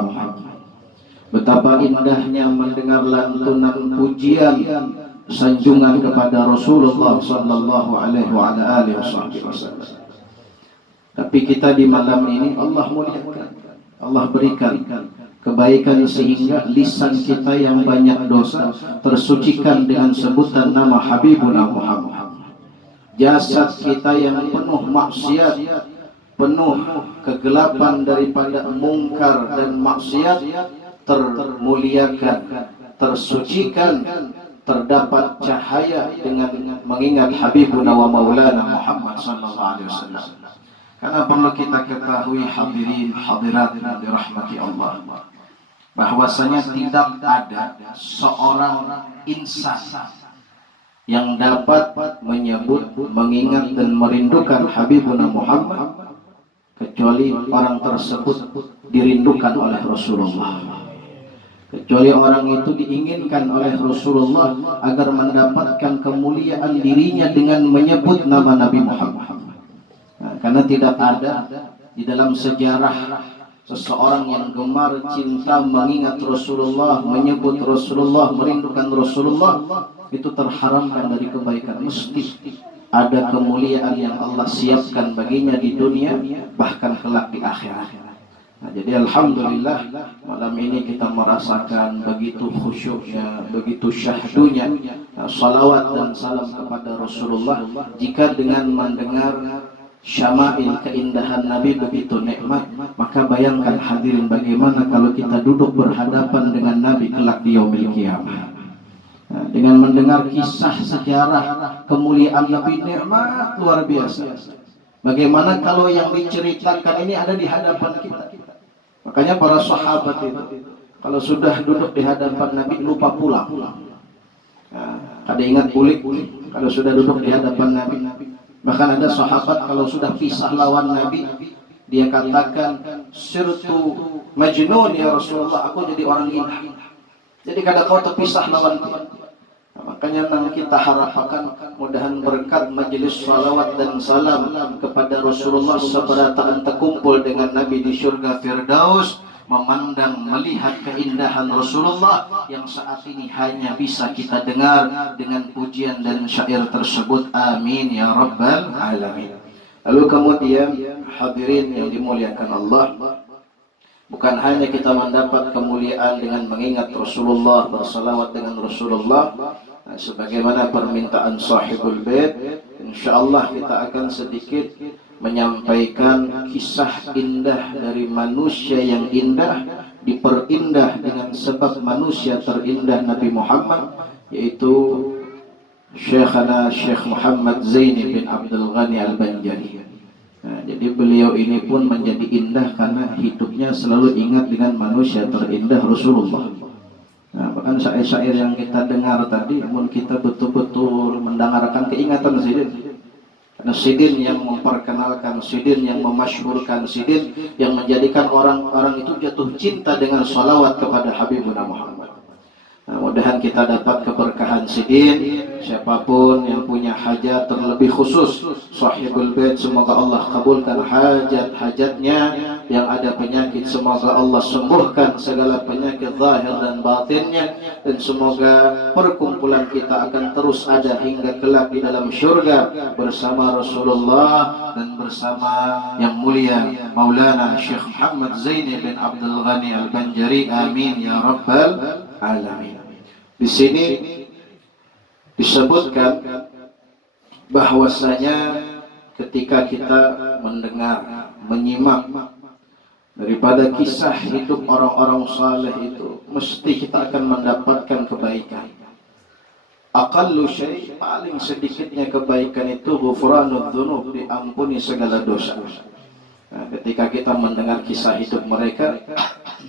Muhammad. Betapa indahnya mendengar lantunan pujian sanjungan kepada Rasulullah sallallahu alaihi wasallam. Tapi kita di malam ini Allah muliakan, Allah berikan kebaikan sehingga lisan kita yang banyak dosa tersucikan dengan sebutan nama Habibuna Muhammad. Jasad kita yang penuh maksiat, penuh kegelapan daripada mungkar dan maksiat termuliakan, tersucikan, terdapat cahaya dengan mengingat Habibuna wa Maulana Muhammad sallallahu alaihi wasallam. Karena perlu kita ketahui hadirin hadirat yang dirahmati Allah, bahwasanya tidak ada seorang insan yang dapat menyebut, mengingat dan merindukan Habibuna Muhammad kecuali orang tersebut dirindukan oleh Rasulullah. Kecuali orang itu diinginkan oleh Rasulullah agar mendapatkan kemuliaan dirinya dengan menyebut nama Nabi Muhammad. Nah, karena tidak ada di dalam sejarah seseorang yang gemar cinta mengingat Rasulullah, menyebut Rasulullah, merindukan Rasulullah, itu terharamkan dari kebaikan. Mesti ada kemuliaan yang Allah siapkan baginya di dunia, bahkan kelak di akhirat. Nah, jadi alhamdulillah malam ini kita merasakan begitu khusyuknya, begitu syahdunya salawat dan salam kepada Rasulullah. Jika dengan mendengar syama'il keindahan Nabi begitu nikmat, maka bayangkan hadirin bagaimana kalau kita duduk berhadapan dengan Nabi kelak di yaumil qiyamah. Nah, dengan mendengar kisah sejarah kemuliaan Nabi, nikmat luar biasa. Bagaimana kalau yang diceritakan ini ada di hadapan kita? Makanya para sahabat itu kalau sudah duduk di hadapan Nabi lupa pulang. Nah, ada ingat bulik kalau sudah duduk di hadapan Nabi. Bahkan ada sahabat kalau sudah pisah lawan Nabi, dia katakan, sirtu majnun ya Rasulullah, aku jadi orang gila. Jadi kadang kau terpisah lawan dia. Nah, makanya kita harapkan mudahan berkat majelis salawat dan salam kepada Rasulullah seberataan terkumpul dengan Nabi di surga Firdaus, memandang melihat keindahan Rasulullah yang saat ini hanya bisa kita dengar dengan pujian dan syair tersebut. Amin ya rabbal alamin. Lalu kemudian hadirin yang dimuliakan Allah, bukan hanya kita mendapat kemuliaan dengan mengingat Rasulullah, bersalawat dengan Rasulullah, nah, sebagaimana permintaan sahibul bait, insyaallah kita akan sedikit menyampaikan kisah indah dari manusia yang indah, diperindah dengan sebab manusia terindah Nabi Muhammad, yaitu Syekhana Syekh Muhammad Zaini bin Abdul Ghani Al-Banjari. Nah, jadi beliau ini pun menjadi indah karena hidupnya selalu ingat dengan manusia terindah Rasulullah. Nah, bahkan syair-syair yang kita dengar tadi, namun kita betul-betul mendengarkan keingatan Sidin. Karena Sidin yang memperkenalkan, Sidin yang memasyhurkan, Sidin yang menjadikan orang-orang itu jatuh cinta dengan salawat kepada Habibuna Muhammad. Nah, mudahan kita dapat keberkahan Sidin. Siapapun yang punya hajat, terlebih khusus sahibul bait, semoga Allah kabulkan hajat-hajatnya. Yang ada penyakit, semoga Allah sembuhkan segala penyakit zahir dan batinnya. Dan semoga perkumpulan kita akan terus ada hingga kelak di dalam syurga bersama Rasulullah dan bersama yang mulia Maulana Syekh Muhammad Zaini bin Abdul Ghani Al-Banjari. Amin ya rabbal alamin. Di sini disebutkan bahwasanya ketika kita mendengar, menyimak daripada kisah hidup orang-orang saleh itu, mesti kita akan mendapatkan kebaikan. Aqallu syai', paling sedikitnya kebaikan itu ghufranud dzunub, diampuni segala dosa. Nah, ketika kita mendengar kisah hidup mereka,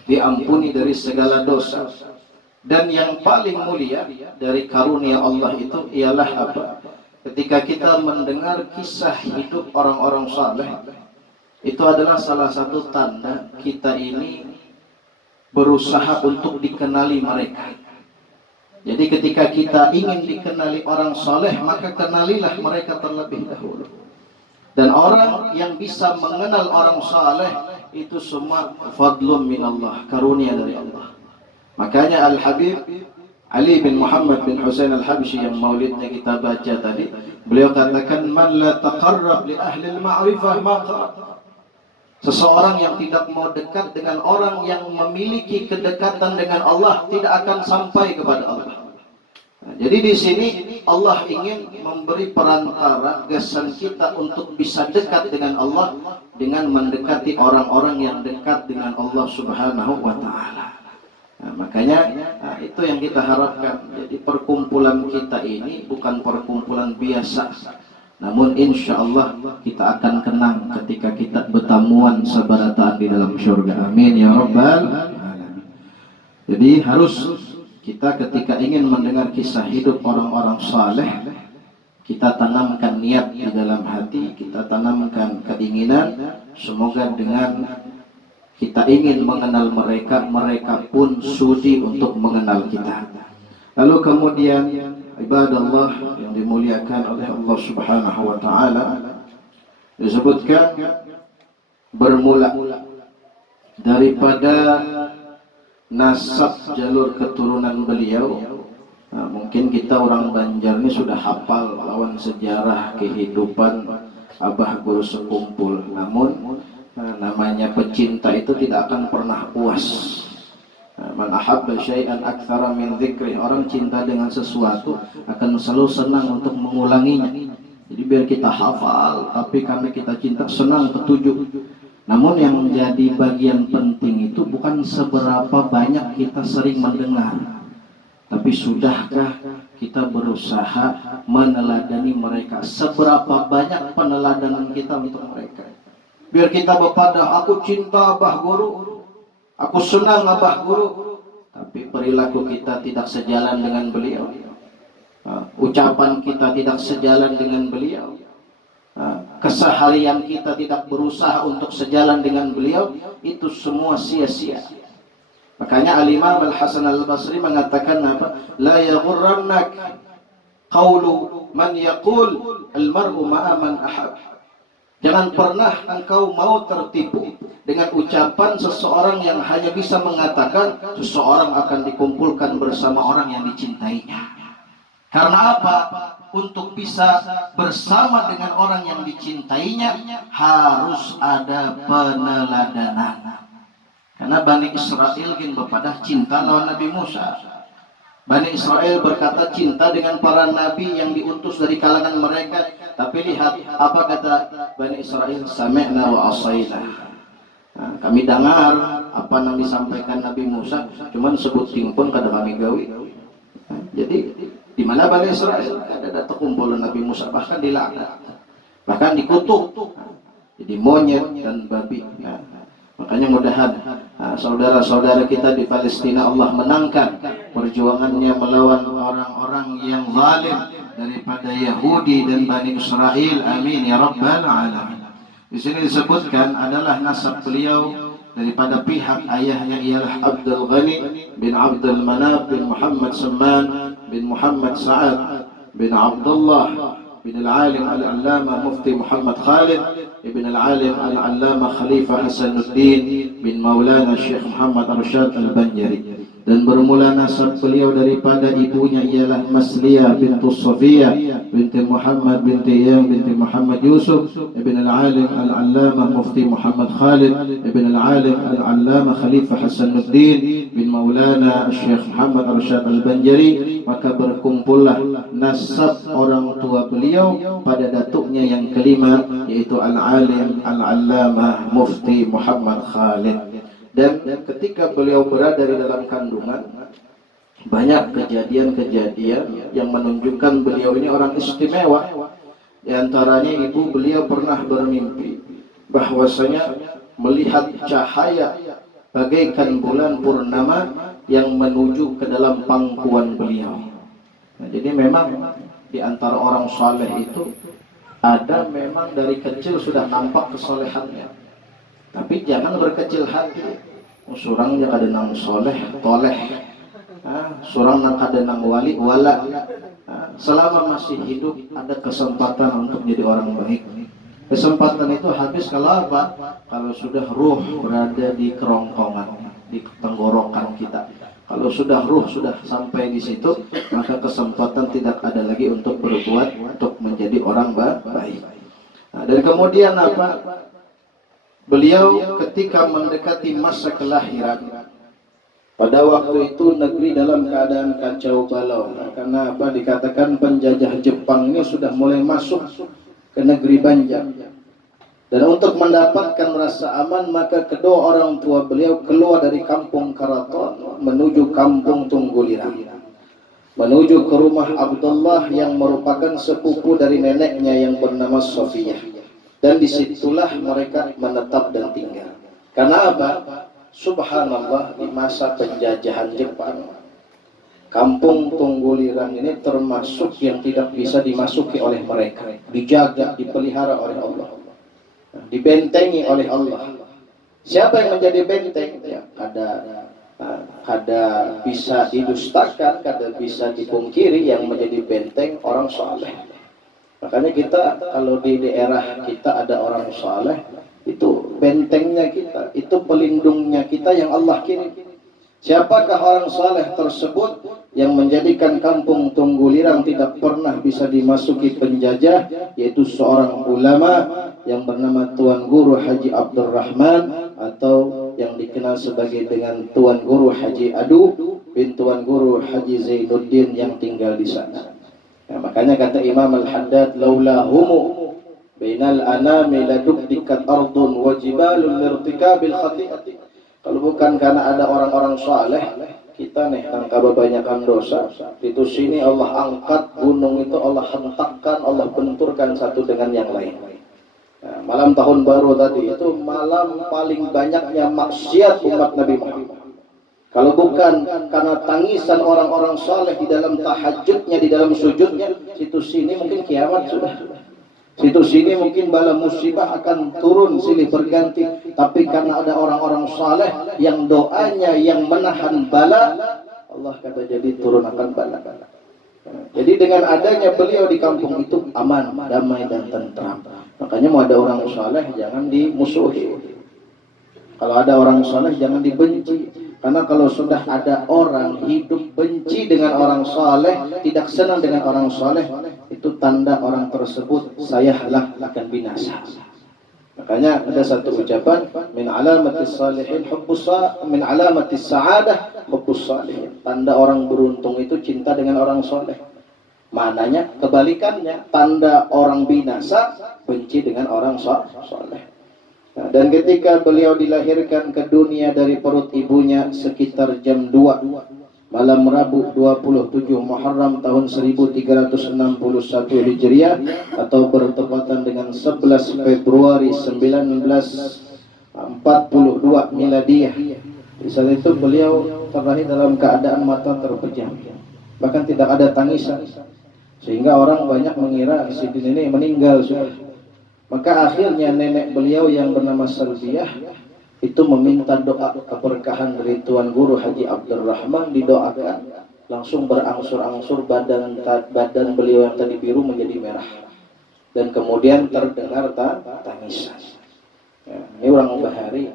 diampuni dari segala dosa. Dan yang paling mulia dari karunia Allah itu ialah apa? Ketika kita mendengar kisah hidup orang-orang saleh, itu adalah salah satu tanda kita ini berusaha untuk dikenali mereka. Jadi ketika kita ingin dikenali orang saleh, maka kenalilah mereka terlebih dahulu. Dan orang yang bisa mengenal orang saleh itu semua fadlun min Allah, karunia dari Allah. Makanya Al-Habib Ali bin Muhammad bin Husain Al-Habsyi yang maulidnya kita baca tadi, beliau katakan, man la taqarrab li ahli al-ma'rifah maqrab. Seseorang yang tidak mau dekat dengan orang yang memiliki kedekatan dengan Allah tidak akan sampai kepada Allah. Nah, jadi di sini Allah ingin memberi perantara gesan kita untuk bisa dekat dengan Allah dengan mendekati orang-orang yang dekat dengan Allah Subhanahu wa taala. Nah, makanya itu yang kita harapkan. Jadi perkumpulan kita ini bukan perkumpulan biasa, namun insya Allah kita akan kenang ketika kita bertamuan sabarataan di dalam syurga. Amin ya rabbal alamin. Jadi harus kita ketika ingin mendengar kisah hidup orang-orang saleh, kita tanamkan niat di dalam hati, kita tanamkan keinginan, semoga dengan kita ingin mengenal mereka, mereka pun sudi untuk mengenal kita. Lalu kemudian ibadallah yang dimuliakan oleh Allah Subhanahu wa taala, disebutkan bermula daripada nasab jalur keturunan beliau. Nah, mungkin kita orang Banjar ini sudah hafal lawan sejarah kehidupan abah guru sekumpul, namun namanya pecinta itu tidak akan pernah puas. Man ahabba syai'an aktsara min dzikri, orang cinta dengan sesuatu akan selalu senang untuk mengulanginya. Jadi biar kita hafal, tapi karena kita cinta senang ketujuh. Namun yang menjadi bagian penting itu bukan seberapa banyak kita sering mendengar, tapi sudahkah kita berusaha meneladani mereka, seberapa banyak peneladanan kita untuk mereka. Biar kita berpadah, aku cinta Abah Guru, aku senang Abah Guru, tapi perilaku kita tidak sejalan dengan beliau, ucapan kita tidak sejalan dengan beliau, keseharian kita tidak berusaha untuk sejalan dengan beliau, itu semua sia-sia. Makanya Al-Imam Al-Hasan Al-Basri mengatakan apa? La yaghurrannak qawlu man yaqul al-mar'u ma'a man ahab. Jangan pernah engkau mau tertipu dengan ucapan seseorang yang hanya bisa mengatakan seseorang akan dikumpulkan bersama orang yang dicintainya. Karena apa? Untuk bisa bersama dengan orang yang dicintainya harus ada peneladanan. Karena Bani Israel ingin berpadah cinta lawan Nabi Musa. Bani Israel berkata cinta dengan para nabi yang diutus dari kalangan mereka, tapi lihat apa kata Bani Israel, sami'na wa asaina. Nah, kami dengar apa yang disampaikan Nabi Musa, cuman sebut timpun kada kami gawi. Nah, jadi di mana Bani Israel ada terkumpul Nabi Musa, bahkan dilaknat, bahkan dikutuk, jadi monyet dan babi. Nah, makanya mudahan saudara-saudara kita di Palestina Allah menangkan perjuangannya melawan orang-orang yang zalim daripada Yahudi dan Bani Israel. Amin ya rabbal alamin. Di sini disebutkan adalah nasab beliau daripada pihak ayahnya ialah Abdul Ghani bin Abdul Manaf bin Muhammad Salman bin Muhammad Sa'ad bin Abdullah bin Al-Alim Al-Allama Mufti Muhammad Khalid ibn Al-Alim Al-Allama Khalifah Hasanuddin bin Maulana Syekh Muhammad Arsyad Al-Banjari. Dan bermula nasab beliau daripada ibunya ialah Masliyah bintu Safiyah binti Muhammad binti Yang binti Muhammad Yusuf ibn Al-Alim Al-Allama Mufti Muhammad Khalid ibn Al-Alim Al-Allama Khalifah Hasanuddin bin Maulana Syekh Muhammad Arsyad Al-Banjari. Maka berkumpullah nasab orang tua beliau pada datuknya yang kelima, yaitu Al-Alim Al-Allama Mufti Muhammad Khalid. Dan ketika beliau berada di dalam kandungan, banyak kejadian-kejadian yang menunjukkan beliau ini orang istimewa. Di antaranya ibu beliau pernah bermimpi bahwasanya melihat cahaya bagaikan bulan purnama yang menuju ke dalam pangkuan beliau. Nah, jadi memang di antara orang saleh itu ada memang dari kecil sudah nampak kesolehannya. Tapi jangan berkecil hati. Surang yang ada nang soleh, toleh. Surang yang ada nang wali, wala. Selama masih hidup ada kesempatan untuk menjadi orang baik. Kesempatan itu habis kalau apa? Kalau sudah ruh berada di kerongkongan, di tenggorokan kita. Kalau sudah ruh sudah sampai di situ, maka kesempatan tidak ada lagi untuk berbuat, untuk menjadi orang baik. Nah, dan kemudian apa? Beliau ketika mendekati masa kelahiran, pada waktu itu negeri dalam keadaan kacau balau. Nah, karena apa? Dikatakan penjajah Jepang ini sudah mulai masuk ke negeri Banjar. Dan untuk mendapatkan rasa aman, maka kedua orang tua beliau keluar dari kampung Karaton menuju kampung Tunggulirang, menuju ke rumah Abdullah yang merupakan sepupu dari neneknya yang bernama Sofiyah. Dan disitulah mereka menetap dan tinggal. Karena apa? Subhanallah, di masa penjajahan Jepang, kampung Tunggulirang ini termasuk yang tidak bisa dimasuki oleh mereka. Dijaga, dipelihara oleh Allah, dibentengi oleh Allah. Siapa yang menjadi benteng? Ya, kada bisa didustakan, kada bisa dipungkiri. Yang menjadi benteng orang saleh. Makanya kita kalau di daerah kita ada orang saleh, itu bentengnya kita, itu pelindungnya kita yang Allah kirim. Siapakah orang saleh tersebut yang menjadikan kampung Tunggulirang tidak pernah bisa dimasuki penjajah? Yaitu seorang ulama yang bernama Tuan Guru Haji Abdurrahman, atau yang dikenal sebagai dengan Tuan Guru Haji Adu bin Tuan Guru Haji Zainuddin yang tinggal di sana. Nah, makanya kata Imam Al-Haddad, laula humu bainal anami ladukdikat ardun wa jibalun lirtikabil khati'ati. Kalau bukan karena ada orang-orang saleh, kita nih tangka kebanyakan dosa. Itu sini Allah angkat gunung itu, Allah hentakkan, Allah benturkan satu dengan yang lain. Nah, malam tahun baru tadi itu malam paling banyaknya maksiat umat Nabi Muhammad. Kalau bukan karena tangisan orang-orang saleh di dalam tahajudnya, di dalam sujudnya, situ sini mungkin kiamat sudah. Situ sini mungkin bala musibah akan turun silih berganti. Tapi karena ada orang-orang saleh yang doanya yang menahan bala, Allah kata jadi turun akan bala. Jadi dengan adanya beliau di kampung itu aman, damai dan tentram. Makanya mau ada orang saleh jangan dimusuhi. Kalau ada orang saleh jangan dibenci. Karena kalau sudah ada orang hidup benci dengan orang saleh, tidak senang dengan orang saleh, itu tanda orang tersebut saya halak akan binasa. Makanya ada satu ucapan, min alamatis salihin hubbus min alamatis sa'adah hubbus salihin. Tanda orang beruntung itu cinta dengan orang saleh. Maknanya kebalikannya, tanda orang binasa benci dengan orang saleh. Nah, dan ketika beliau dilahirkan ke dunia dari perut ibunya sekitar jam 2 malam Rabu 27 Muharram tahun 1361 Hijriah atau bertepatan dengan 11 Februari 1942 Miladiyah. Di saat itu beliau terlahir dalam keadaan mata terpejam, bahkan tidak ada tangisan, sehingga orang banyak mengira si ini meninggal sudah. Maka akhirnya nenek beliau yang bernama Salbiyah itu meminta doa keberkahan dari Tuan Guru Haji Abdurrahman, didoakan langsung berangsur-angsur badan beliau yang tadi biru menjadi merah dan kemudian terdengar tangisan. Ya, ini orang bahari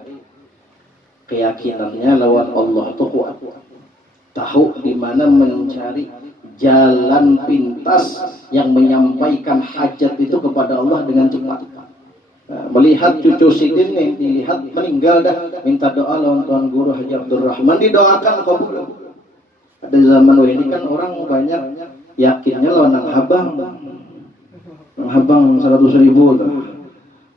keyakinannya lawan Allah itu kuat, tahu di mana mencari jalan pintas yang menyampaikan hajat itu kepada Allah dengan cepat. Nah, melihat cucu Sidin nih, dilihat meninggal dah, minta doa lawan Tuan Guru Haji Abdurrahman, didoakan kabul. Ada zaman ini kan orang banyak yakinnya lawan nang habang 100.000 tuh.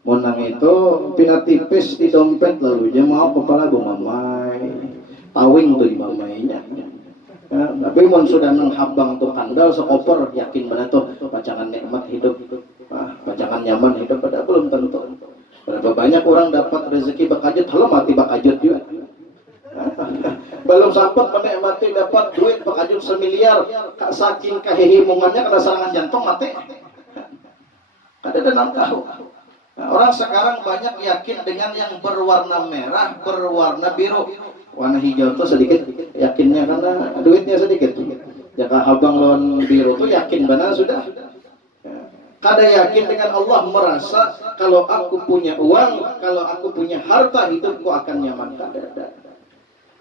Monang itu pina tipis di dompet lalu dia mau kepala bumamai, tawing tuh di mamainya. Ya, tapi mun sudah nang habang tuh tanggal sekoper yakin benar tuh pacangan nikmat hidup, pacangan nyaman hidup, pada belum tentu. Berapa banyak orang dapat rezeki bakajut, halau mati bakajut juga. Belum sempat menikmati dapat duit bakajut 1 miliar, saking kehihimungannya kena serangan jantung mati. Kada ada nang tahu. Nah, orang sekarang banyak yakin dengan yang berwarna merah, berwarna biru. Warna hijau tuh sedikit yakinnya karena duitnya sedikit. Jika habang lawan biru tuh yakin benar sudah. Kada yakin dengan Allah, merasa kalau aku punya uang, kalau aku punya harta, hidupku akan nyaman. Kada ada.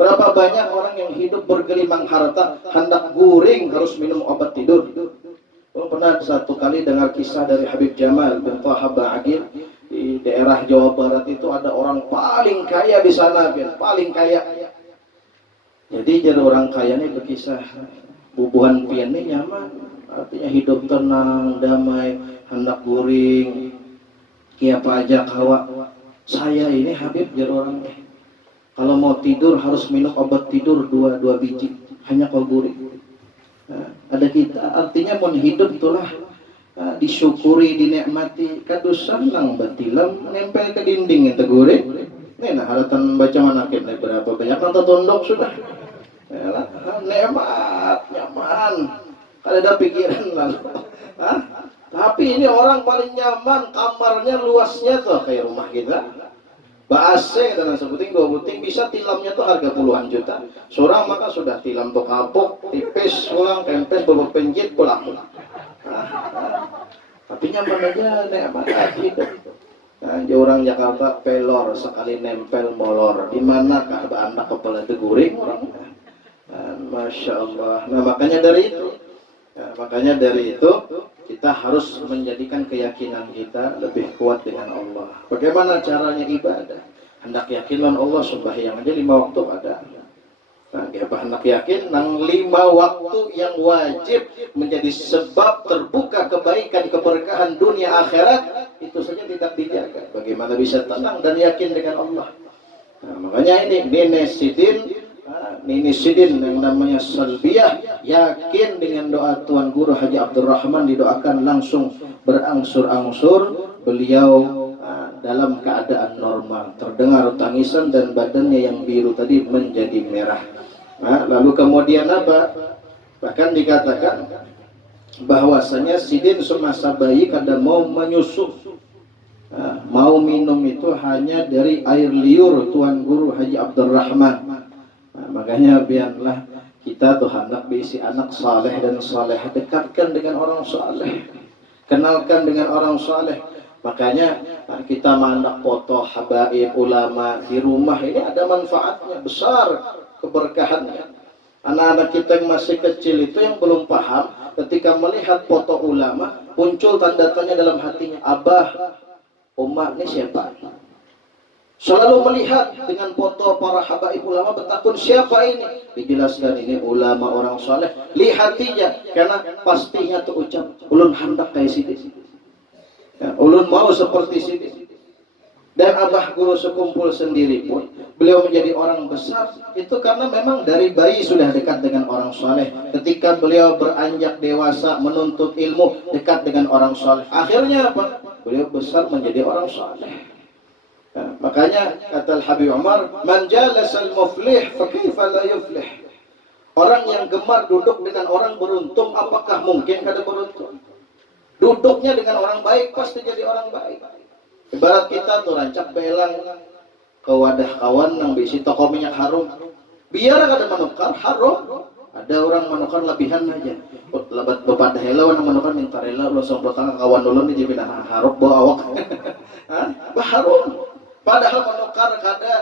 Berapa banyak orang yang hidup bergelimang harta, hendak guring harus minum obat tidur. Pernah satu kali dengar kisah dari Habib Jamal bin Taha Ba'agil di daerah Jawa Barat itu ada orang paling kaya di sana, paling kaya. Jadi jadi orang kaya ini berkisah, bubuhan pian ini nyaman, artinya hidup tenang, damai, hendak guring, kiapa aja kawa. Saya ini Habib jadi orang ini, kalau mau tidur harus minum obat tidur dua biji, hanya kau guring. Nah, ada kita, artinya mau hidup itulah disyukuri, dinikmati. Kadus senang batilam nempel ke dinding yang teguring. Nih nah haratan baca manakib nih berapa banyak nonton tunduk sudah. Yalah, nikmat, nyaman. Kada ada pikiran lalu. Tapi ini orang paling nyaman, kamarnya luasnya tuh kayak rumah kita. Bahasa dan sebutin dua buting bisa tilamnya tuh harga puluhan juta. Seorang maka sudah tilam tuh kapok, tipis, pulang, kempes, babak penjit, pulang. Tapi nyaman aja, nikmat hidup. Nah, orang Jakarta pelor sekali nempel molor. Di manakah anak kepala teguring orang? Masya Allah. Nah makanya dari itu kita harus menjadikan keyakinan kita lebih kuat dengan Allah. Bagaimana caranya ibadah? Hendak yakinlah Allah sembahyang aja 5 waktu ada. Nah, hendak yakin nang 5 waktu yang wajib menjadi sebab terbuka kebaikan keberkahan dunia akhirat itu saja tidak dijaga. Bagaimana bisa tenang dan yakin dengan Allah? Nah, makanya ini Nini Sidin yang namanya Salbiyah, yakin dengan doa Tuan Guru Haji Abdul Rahman, didoakan langsung berangsur-angsur beliau dalam keadaan normal, terdengar tangisan dan badannya yang biru tadi menjadi merah. Lalu kemudian apa? Bahkan dikatakan bahwasanya Sidin semasa bayi kadang mau menyusu, mau minum itu hanya dari air liur Tuan Guru Haji Abdul Rahman. Makanya biarlah kita tuh hendak berisi anak saleh dan saleh, dekatkan dengan orang saleh, kenalkan dengan orang saleh. Makanya kita hendak foto habaib ulama di rumah, ini ada manfaatnya besar, keberkahannya. Anak-anak kita yang masih kecil itu yang belum paham, ketika melihat foto ulama muncul tanda tanya dalam hatinya, abah, umma ini siapa? Selalu melihat dengan foto para habaib ulama, betapun siapa ini? Dijelaskan ini ulama orang saleh. Lihatinya, karena pastinya tuh ucap ulun hendak kayak sini. Ya, ulun mau seperti sini. Dan abah guru sekumpul sendiri pun beliau menjadi orang besar itu karena memang dari bayi sudah dekat dengan orang saleh. Ketika beliau beranjak dewasa menuntut ilmu, dekat dengan orang saleh. Akhirnya apa? Beliau besar menjadi orang saleh. Ya, makanya kata Habib Umar, man jalasal muflih fa kaifa la yuflih. Orang yang gemar duduk dengan orang beruntung, apakah mungkin kada beruntung? Duduknya dengan orang baik pasti jadi orang baik. Ibarat kita tuh rancak belang ke wadah kawan yang bisi toko minyak harum, biar kada menukar harum. Ada orang menukar lebihan aja. Lebat bapak dahela yang menukar minta rela langsung potong kawan dulu nih jadi harum bawa awak. Harum. Padahal menukar kada,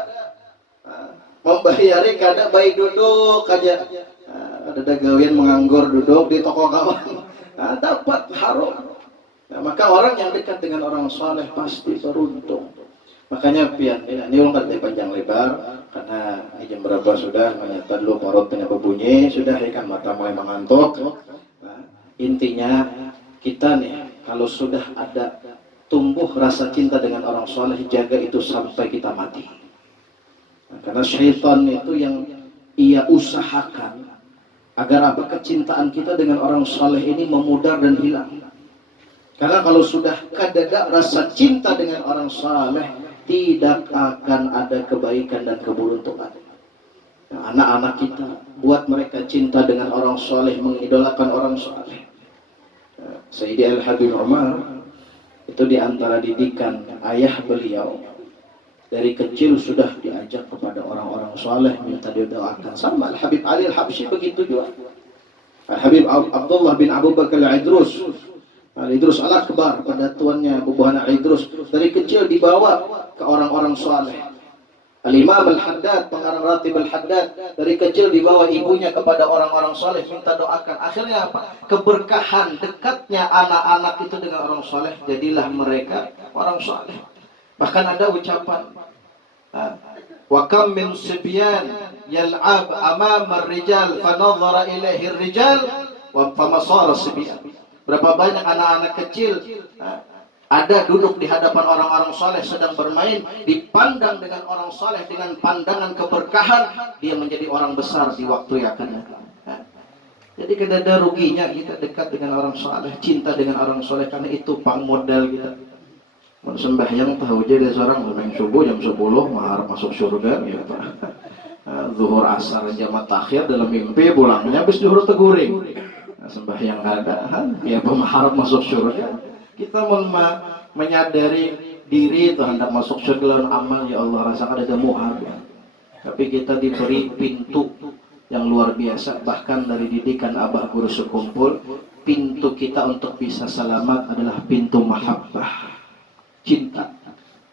membayari kada, baik duduk aja. Ada gawian menganggur duduk di toko kawan, dapat harum. Nah, maka orang yang dekat dengan orang saleh pasti beruntung. Makanya pian ini orang kada panjang lebar karena ini jam berapa sudah, menyata dulu parutnya berbunyi sudah, ikan mata mulai mengantuk. Nah, intinya kita nih kalau sudah ada tumbuh rasa cinta dengan orang soleh, jaga itu sampai kita mati. Nah, karena syaitan itu yang ia usahakan agar apa? Kecintaan kita dengan orang soleh ini memudar dan hilang. Karena kalau sudah kadada rasa cinta dengan orang soleh, tidak akan ada kebaikan dan keberuntungan. Nah, anak-anak kita, buat mereka cinta dengan orang soleh, mengidolakan orang soleh. Nah, Sayyidi Al-Habib Umar itu diantara didikan ayah beliau, dari kecil sudah diajak kepada orang-orang soleh, minta didoakan. Sama Al-Habib Ali Al-Habsyi begitu juga. Al-Habib Abdullah bin Abu Bakar Al-Idrus Al-Idrus Al-Akbar, pada tuannya Bubuhana Idrus, dari kecil dibawa ke orang-orang saleh. Al-Imam Al-Haddad, pengarang Ratib Al-Haddad, dari kecil dibawa ibunya kepada orang-orang saleh minta doakan. Akhirnya apa? Keberkahan dekatnya anak-anak itu dengan orang saleh, jadilah mereka orang saleh. Bahkan ada ucapan, wa kam min sibyan yal'ab amama ar-rijal fa nadhara ilaihi ar-rijal wa famasara sibyan. Berapa banyak anak-anak kecil ada duduk di hadapan orang-orang saleh sedang bermain, dipandang dengan orang saleh dengan pandangan keberkahan, dia menjadi orang besar di waktu yang akan datang. Jadi tidak ada ruginya kita dekat dengan orang saleh, cinta dengan orang saleh, karena itu pang modal kita. Sembahyang tahu aja seorang sembahyang subuh jam 10 mahar masuk surga ya Pak. Zuhur asar jamaah takhir dalam mimpi, pulangnya habis zuhur teguring. Sembahyang ada, ya pemaharap masuk surga. Kita menyadari diri itu hendak masuk surga lawan amal, ya Allah rasakan ada muhab. Tapi kita diberi pintu yang luar biasa, bahkan dari didikan Abah Guru Sekumpul, pintu kita untuk bisa selamat adalah pintu mahabbah, cinta.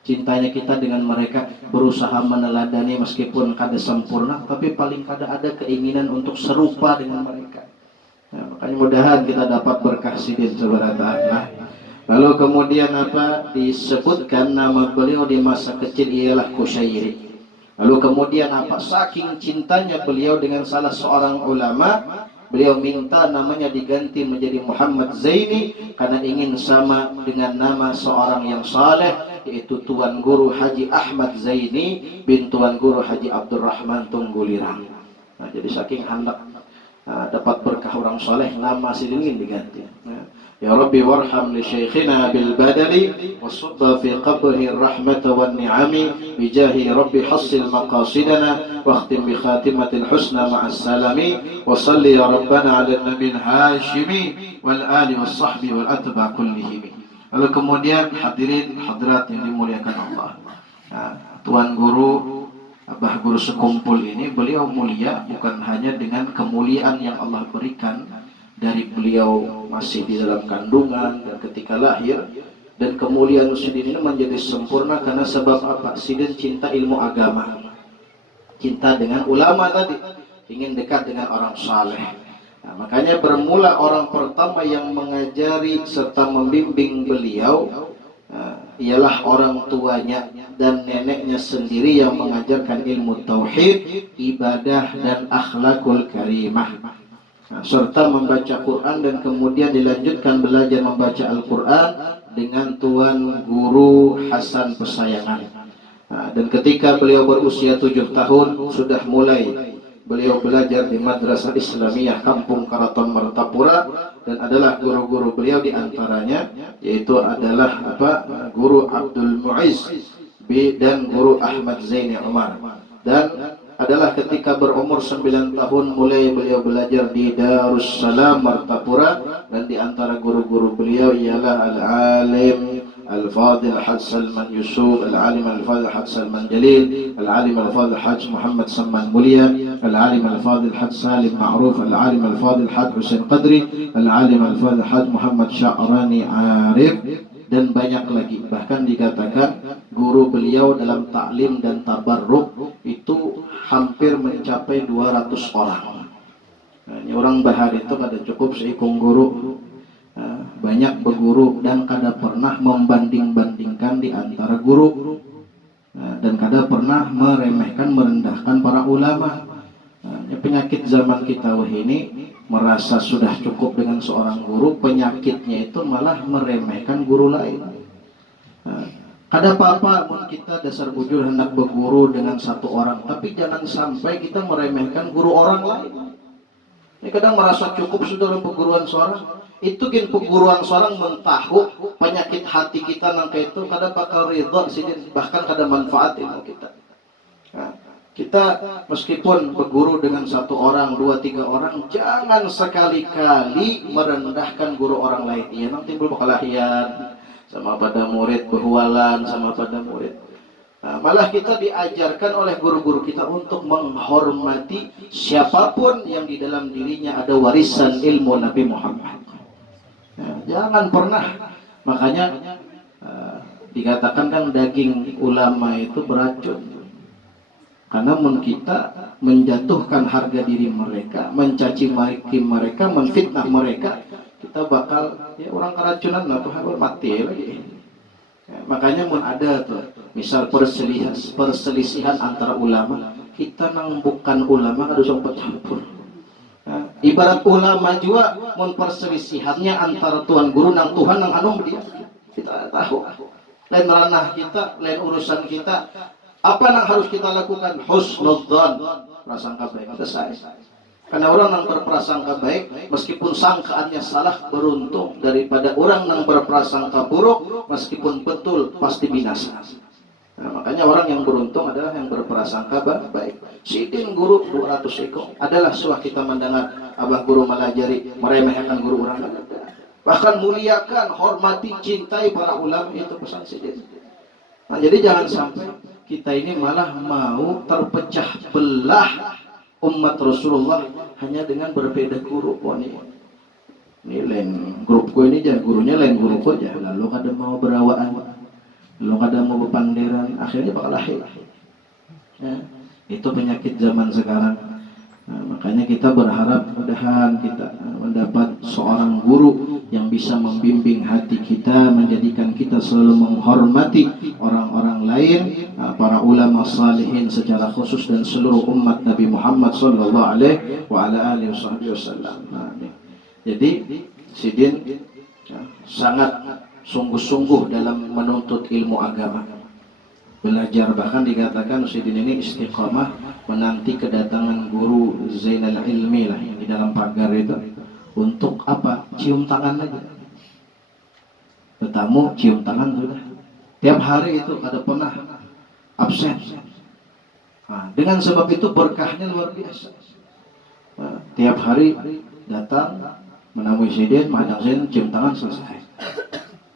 Cintanya kita dengan mereka, berusaha meneladani meskipun kada sempurna, tapi paling kada ada keinginan untuk serupa dengan mereka. Makanya mudahan kita dapat berkah sidin sebenarnya. Lalu kemudian apa disebutkan nama beliau di masa kecil ialah Kusyairi. Lalu kemudian apa, saking cintanya beliau dengan salah seorang ulama, beliau minta namanya diganti menjadi Muhammad Zaini karena ingin sama dengan nama seorang yang saleh, yaitu Tuan Guru Haji Ahmad Zaini bin Tuan Guru Haji Abdurrahman Tunggulirang. Nah, jadi saking hendak dapat berkah orang soleh, nama sidin diganti. Ya Rabbi warham li syekhina bil badali wasubba fi qabrihi rahmata wan ni'ami bijahi Rabbi hassil maqasidana waqtim bi khatimatil husna ma'as salami wa salli ya Rabbana ala nabil hashimi wal ali was sahbi wal atba kullihim. Lalu kemudian hadirin hadirat yang dimuliakan Allah, Tuan Guru Abah Guru Sekumpul ini beliau mulia bukan hanya dengan kemuliaan yang Allah berikan dari beliau masih di dalam kandungan dan ketika lahir, dan kemuliaan sidin ini menjadi sempurna karena sebab apa? Sidin cinta ilmu agama, cinta dengan ulama tadi, ingin dekat dengan orang saleh. Nah, makanya bermula orang pertama yang mengajari serta membimbing beliau ialah orang tuanya dan neneknya sendiri yang mengajarkan ilmu tauhid, ibadah dan akhlakul karimah, serta membaca Quran, dan kemudian dilanjutkan belajar membaca Al-Quran dengan Tuan Guru Hasan Pesayangan. Dan ketika beliau berusia 7 tahun sudah mulai beliau belajar di Madrasah Islamiyah Kampung Karaton Martapura, dan adalah guru-guru beliau diantaranya yaitu adalah Guru Abdul Muiz dan Guru Ahmad Zaini Umar. Dan adalah ketika berumur 9 tahun mulai beliau belajar di Darussalam Martapura, dan di antara guru-guru beliau ialah Al-Alim Al-Fadil Haj Salman Yusuf, Al-Alim Al-Fadil Haj Salman Jalil, Al-Alim Al-Fadil Haj Muhammad Salman Mulia, Al-Alim Al-Fadil Haj Salim Ma'ruf, Al-Alim Al-Fadil Haj Hussein Qadri, Al-Alim Al-Fadil Haj Muhammad Sya'rani Arif, dan banyak lagi. Bahkan dikatakan guru beliau dalam taklim dan tabarruk itu hampir mencapai 200 orang. Nah, ini orang bahar itu kada cukup seikung guru, banyak berguru dan kada pernah membanding-bandingkan di antara guru, dan kada pernah meremehkan merendahkan para ulama. Penyakit zaman kita ini merasa sudah cukup dengan seorang guru, penyakitnya itu malah meremehkan guru lain. Kada apa-apa pun kita dasar bujur hendak berguru dengan satu orang, tapi jangan sampai kita meremehkan guru orang lain. Ini kadang merasa cukup sudah dalam perguruan seorang. Itu kan perguruan seorang mentahu penyakit hati kita nangka itu kada bakal ridha sidin, bahkan kada manfaat ilmu kita. Kita meskipun berguru dengan satu orang, 2-3 orang, jangan sekali-kali merendahkan guru orang lain. Iya, nanti timbul perkelahian sama pada murid, berhualan sama pada murid. Malah kita diajarkan oleh guru-guru kita untuk menghormati siapapun yang di dalam dirinya ada warisan ilmu Nabi Muhammad. Ya, jangan pernah. Makanya dikatakan kan daging ulama itu beracun. Karena kita menjatuhkan harga diri mereka, mencaci maki mereka, menfitnah mereka, kita bakal ya orang keracunan lah, bakal mati lagi. Ya, makanya mun ada tuh, misal perselisihan antara ulama, kita nang bukan ulama harus campur. Ya, ibarat ulama juga mun perselisihannya antara tuan guru nang Tuhan nang anu dia, kita tahu. Lain ranah kita, lain urusan kita. Apa yang harus kita lakukan? Husnudzan, prasangka baik. Selesai. Karena orang yang berprasangka baik, meskipun sangkaannya salah, beruntung daripada orang yang berprasangka buruk, meskipun betul pasti binasa. Nah, makanya orang yang beruntung adalah yang berprasangka baik. Sidin guru 200 ekor adalah suah kita mendengar abah guru melajari meremehkan guru orang. Bahkan muliakan, hormati, cintai para ulama, itu pesan sidin. Nah, jadi jangan sampai kita ini malah mau terpecah belah umat Rasulullah hanya dengan berbeda guru. Wah, ini lain grupku ini aja, gurunya lain guruku aja. Lalu kada mau berawaan, lalu kada mau berpanderan, akhirnya bakal lahir. Ya, itu penyakit zaman sekarang. Nah, makanya kita berharap mudahan kita mendapat seorang guru yang bisa membimbing hati kita, menjadikan kita selalu menghormati orang-orang lain, para ulama salihin secara khusus dan seluruh umat Nabi Muhammad sallallahu alaihi wasallam. Jadi sidin sangat sungguh-sungguh dalam menuntut ilmu agama. Belajar, bahkan dikatakan sidin ini istiqamah menanti kedatangan guru Zainal Ilmi lah yang di dalam pagar itu. Untuk apa? Cium tangan aja. Bertamu cium tangan sudah. Tiap hari itu ada pernah absen. Nah, dengan sebab itu berkahnya luar biasa. Nah, tiap hari datang menemui sidin, madang sidin, cium tangan, selesai.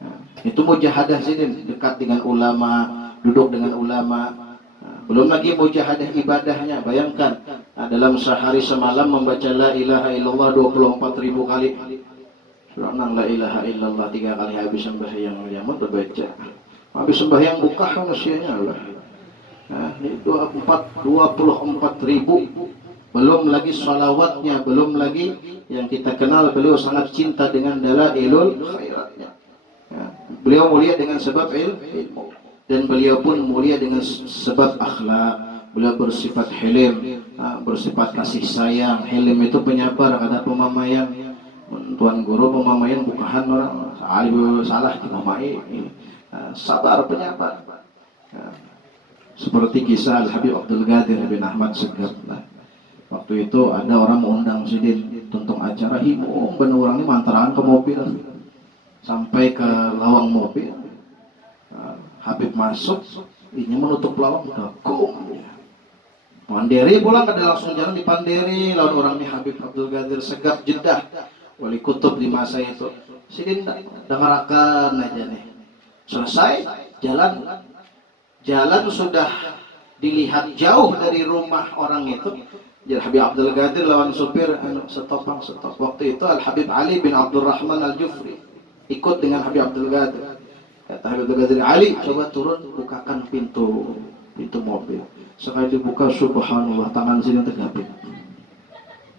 Nah, itu mujahadah sidin, dekat dengan ulama, duduk dengan ulama. Belum lagi mujahadah ibadahnya. Bayangkan, dalam sehari semalam membaca la ilaha illallah 24.000 kali. Surah nang la ilaha illallah 3 kali habis sembahyang yaman berbaca. Habis sembahyang buka manusianya Allah. Nah, ini 24.000. Belum lagi salawatnya, belum lagi yang kita kenal beliau sangat cinta dengan dalailul khairatnya. Ya, beliau mulia dengan sebab ilmu. Dan beliau pun mulia dengan sebab akhlak. Beliau bersifat hilim, bersifat kasih sayang. Hilim itu penyabar, ada pemamaian. Tuan guru pemamaian bukahan orang alim salah dimamai. Sabar penyabar. Seperti kisah Al-Habib Abdul Qadir bin Ahmad Segaf. Waktu itu ada orang mengundang sidin tuntung acara himung, bener orang ini mantaraan ke mobil sampai ke lawang mobil. Habib masuk, ini menutup lawang, dakum. Panderi pulang, kada langsung jalan di Panderi. Lawan orang ini Habib Abdul Qadir Segaf Jeddah, wali kutub di masa itu. Sidin dengarkan aja nih. Selesai jalan sudah dilihat jauh dari rumah orang itu. Jadi Habib Abdul Qadir lawan supir stop. Waktu itu Al Habib Ali bin Abdul Rahman Al Jufri ikut dengan Habib Abdul Qadir. Kata Habib Abdul Qadir, Ali coba turun, bukakan pintu mobil. Sekali dibuka, subhanallah, tangan sini tergapit.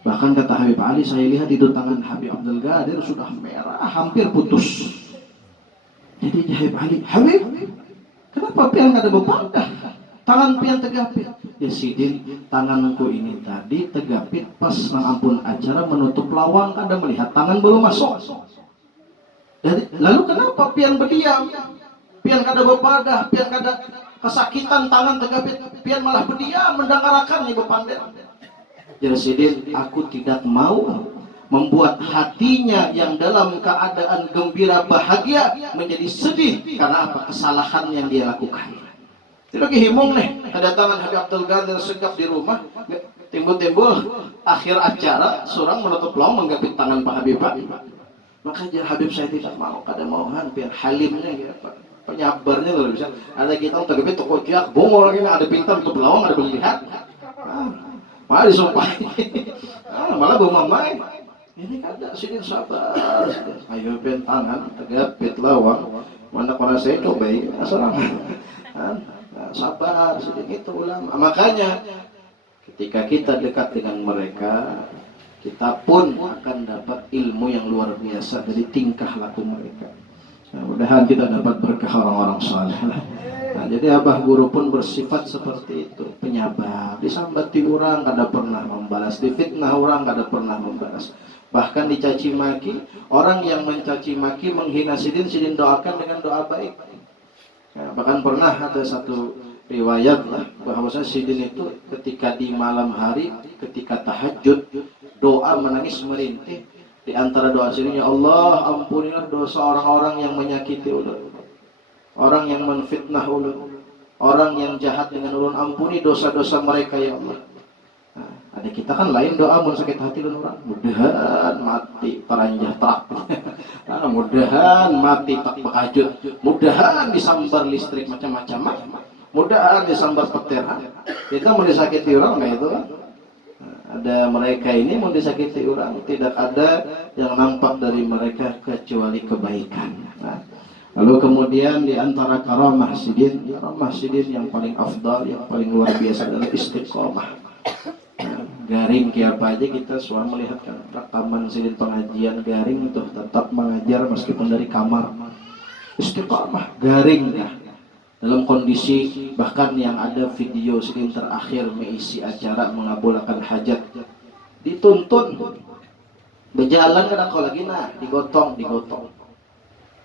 Bahkan kata Habib Ali, saya lihat itu tangan Habib Abdul Qadir sudah merah, hampir putus. Jadi Habib Ali, Habib, kenapa pian ada beban dah? Tangan pian tergapit. Ya sidin, tanganku ini tadi tergapit pas nang ampun acara menutup lawang, kada melihat tangan belum masuk. Lalu kenapa pian berdiam? Pian kada bepadah, pian kada kesakitan tangan tergapit, pian malah berdiam mendengarkan nih bepandai. Jadi sidin, aku tidak mau membuat hatinya yang dalam keadaan gembira bahagia menjadi sedih karena apa? Kesalahan yang dia lakukan. Dia lagi himung nih, kedatangan Habib Abdul Qadir Segaf di rumah, timbul-timbul akhir acara, seorang menutup lawang menggapit tangan Pak Habib. Maka jadi Habib saya tidak mau, kada mau biar halimnya ya Pak, penyabarnya luar biasa. Ada kita tergapit toko ciak, bongol lagi ada pintar tutup lawang, ada belum lihat. Malah disumpah, malah belum mamai. Ini kada sidin sabar, sidin. Ayo pen tangan, tegap pit lawang. Mana kona saya coba asal sabar sidin itu ulama. Makanya ketika kita dekat dengan mereka, kita pun akan dapat ilmu yang luar biasa dari tingkah laku mereka. Nah, mudah-mudahan kita dapat berkah orang-orang saleh. Nah, jadi abah guru pun bersifat seperti itu, penyabar. Disambati orang kada pernah membalas, difitnah orang kada pernah membalas. Bahkan dicaci maki, orang yang mencaci maki menghina sidin, sidin doakan dengan doa baik. Ya, bahkan pernah ada satu riwayat lah bahwa sidin itu ketika di malam hari, ketika tahajud, doa menangis merintih. Di antara doa sidin, ya Allah ampunilah dosa orang-orang yang menyakiti ulun, orang yang menfitnah ulun, orang yang jahat dengan ulun, ampuni dosa-dosa mereka ya Allah. Nah, ada kita kan lain doa mau sakit hati ulun orang, mudahan mati paranjah trak. Nah, mudahan mati tak pakajut, mudahan disambar listrik macam-macam, mudahan disambar petir. Kita mau disakiti orang, nah itu kan. Ada mereka ini mau disakiti orang, tidak ada yang nampak dari mereka kecuali kebaikan. Nah, lalu kemudian di antara karamah sidin yang paling afdal, yang paling luar biasa adalah istiqomah. Nah, garing kayak apa aja kita selalu melihat kan rekaman sidin pengajian garing itu tetap mengajar meskipun dari kamar. Istiqomah, garing dah. Dalam kondisi bahkan yang ada video sidin terakhir mengisi acara mengabulkan hajat, dituntun berjalan kada kau lagi digotong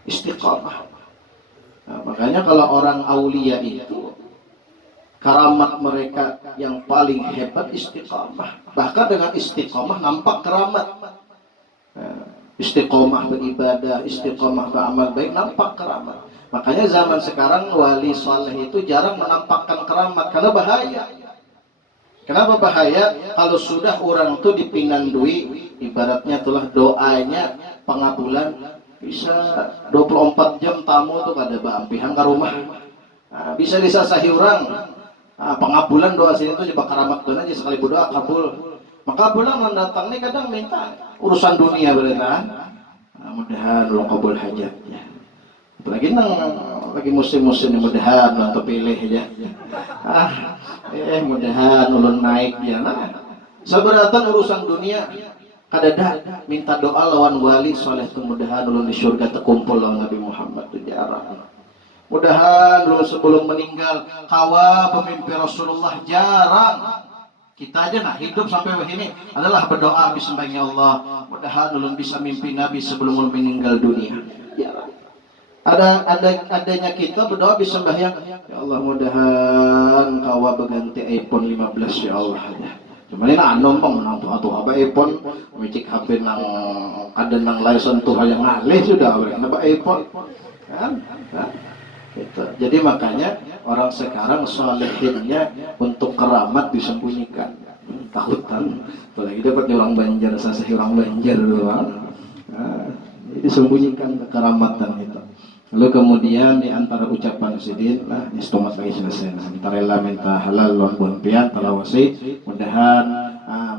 istiqomah. Nah, makanya kalau orang aulia itu karamat mereka yang paling hebat istiqomah. Bahkan dengan istiqomah nampak keramat. Nah, istiqomah beribadah, istiqomah beramal baik, nampak keramat. Makanya zaman sekarang wali soleh itu jarang menampakkan keramat karena bahaya. Kenapa bahaya? Kalau sudah orang itu dipinandui, ibaratnya itulah doanya pengabulan bisa 24 jam tamu tuh kada baampihan ke rumah. Nah, bisa disasahi orang. Nah, pengabulan doa sini tuh coba keramat benar aja sekali berdoa kabul. Maka bulan mendatang nih kadang minta urusan dunia berarti. Nah, mudahan Allah kabul hajatnya. Apalagi lagi musim-musim mudahan untuk pilih aja. Mudahan ulun naik ya. Nah, sabaratan urusan dunia kadada minta doa lawan wali soleh tu mudahan ulun di surga terkumpul lawan Nabi Muhammad tu jarang. Mudahan ulun sebelum meninggal kawa pemimpin Rasulullah jarang. Kita aja nah hidup sampai begini adalah berdoa bismillahirrahmanirrahim, Allah mudahan ulun bisa mimpi Nabi sebelum ulun meninggal dunia. Jarang. Adanya kita berdoa bisa sembahyang, ya Allah mudahan kawa berganti iPhone 15 ya Allah ya. Cuma ini anompong nang tuha-tuha ba iPhone, micik HP nang ada nang license tuha yang ngalih sudah napa iPhone kan? Nah, gitu. Jadi makanya orang sekarang solehinnya untuk keramat disembunyikan, takutan. Apalagi dapat orang Banjar, sasih orang Banjar doang. Nah, disembunyikan keramatan itu. Lalu kemudian di antara ucapan sidin, nah istomat lagi selesai. Nah, minta rela, minta halal, lon pian, talawasi. Mudahan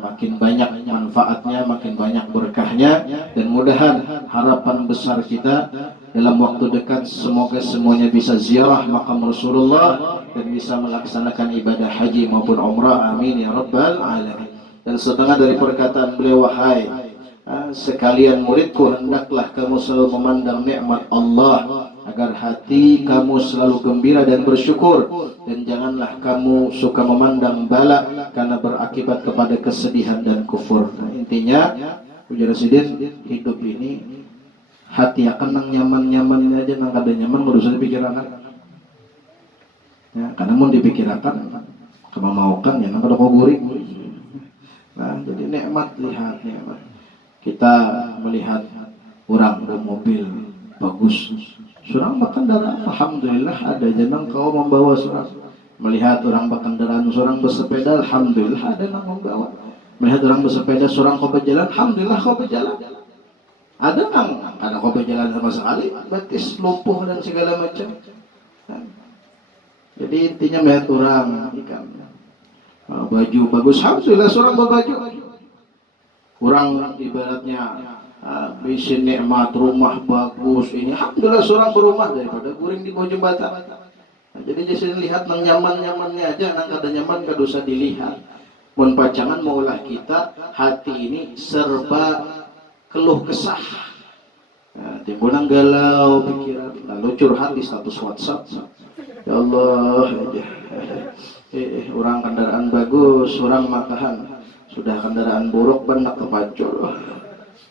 makin banyak manfaatnya, makin banyak berkahnya, dan mudahan harapan besar kita dalam waktu dekat semoga semuanya bisa ziarah makam Rasulullah dan bisa melaksanakan ibadah haji maupun umrah. Amin ya rabbal alamin. Dan setengah dari perkataan beliau, wahai sekalian muridku, hendaklah kamu selalu memandang nikmat Allah agar hati kamu selalu gembira dan bersyukur, dan janganlah kamu suka memandang bala karena berakibat kepada kesedihan dan kufur. Nah, intinya ujar sidin, hidup ini hati akan nang nyaman-nyaman aja, nang kada nyaman baru saja dipikirkan. Ya, karena mau dipikirkan kemamaukan ya nang kada kau gurih. Nah, jadi nikmat, lihat nikmat. Kita melihat orang bermobil bagus, surang berkendaraan, alhamdulillah ada jenang kau membawa surang. Melihat orang berkendaraan, surang bersepeda, alhamdulillah ada yang membawa. Melihat orang bersepeda, surang kau berjalan, alhamdulillah kau berjalan. Ada nang ada kau berjalan sama sekali, batis lumpuh dan segala macam. Jadi intinya melihat orang ikan baju bagus, alhamdulillah surang berbaju. Kurang ibaratnya bisa nikmat rumah bagus ini, alhamdulillah seorang berumah daripada guring di bawah jembatan. Nah, jadi jadi lihat nang nyaman-nyamannya aja, nang kada nyaman kada usah dilihat. Mun pacangan maulah kita hati ini serba keluh kesah. Nah, timbul nang galau pikiran, lalu curhat di status WhatsApp. Ya Allah, orang kendaraan bagus, orang makahan. Sudah kendaraan buruk banyak kepacul.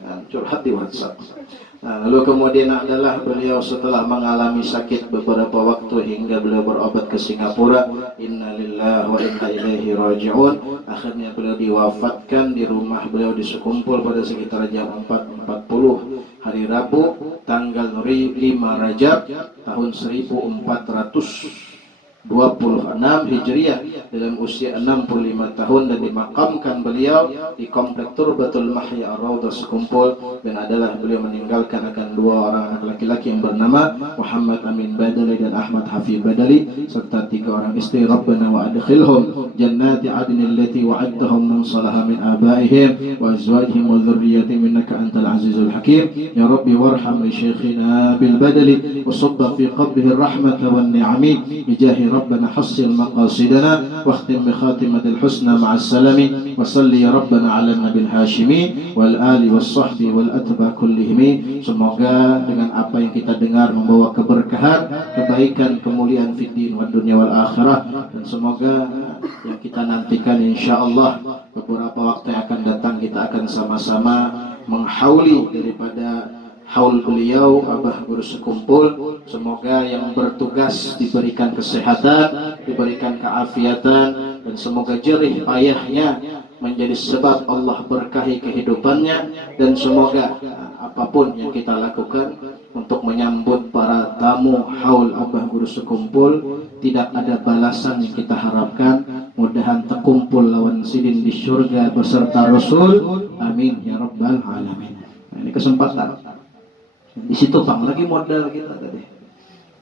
Nah, curhat di WhatsApp. Nah, lalu kemudian adalah beliau setelah mengalami sakit beberapa waktu hingga beliau berobat ke Singapura. Innalillahi wa inna ilaihi raji'un. Akhirnya beliau diwafatkan di rumah beliau di Sekumpul pada sekitar jam 4.40 hari Rabu tanggal 5 Rajab tahun 1426 Hijriah dalam usia 65 tahun, dan dimakamkan beliau di komplek Turbatul Mahya Ar-Raudhah Sekumpul, dan adalah beliau meninggalkan akan dua orang anak laki-laki yang bernama Muhammad Amin Badali dan Ahmad Hafiz Badali serta tiga orang istri. Rabbana wa adkhilhum jannati adnin allati wa'adtahum man salaha min abaihim wa azwajihim wa dhurriyyatihim innaka antal azizul hakim. Ya Rabbi warham li syekhina bil badali wa sabba fi qabrihi ar-rahmata wan ni'ami bijahi ربنا حصل مقاصدنا واختم بخاتمة الحسنى مع السلام وصل يا ربنا على النبي الهاشمي والآل والصحب والأتباع كلهم. Semoga dengan apa yang kita dengar membawa keberkahan, kebaikan, kemuliaan fid din wad dunya wal akhirah, dan semoga yang kita nantikan insyaallah beberapa waktu yang akan datang kita akan sama-sama menghauli daripada haul beliau Abah Guru Sekumpul. Semoga yang bertugas diberikan kesehatan, diberikan keafiatan, dan semoga jerih payahnya menjadi sebab Allah berkahi kehidupannya, dan semoga apapun yang kita lakukan untuk menyambut para tamu haul Abah Guru Sekumpul tidak ada balasan yang kita harapkan. Mudahan terkumpul lawan sidin di surga beserta Rasul, amin ya rabbal alamin. Nah, ini kesempatan. Di situ bang lagi modal kita tadi.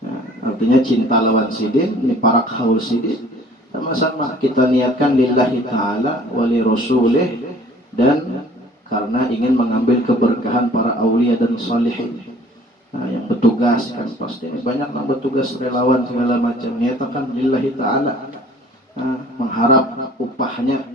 Nah, artinya cinta lawan sidin, ini para haul sidin, sama-sama kita niatkan lillahi ta'ala wali rasulih, dan karena ingin mengambil keberkahan para aulia dan salihin. Nah, yang bertugas kan pasti ini banyak yang bertugas relawan segala macam, niatkan lillahi ta'ala, nah, mengharap upahnya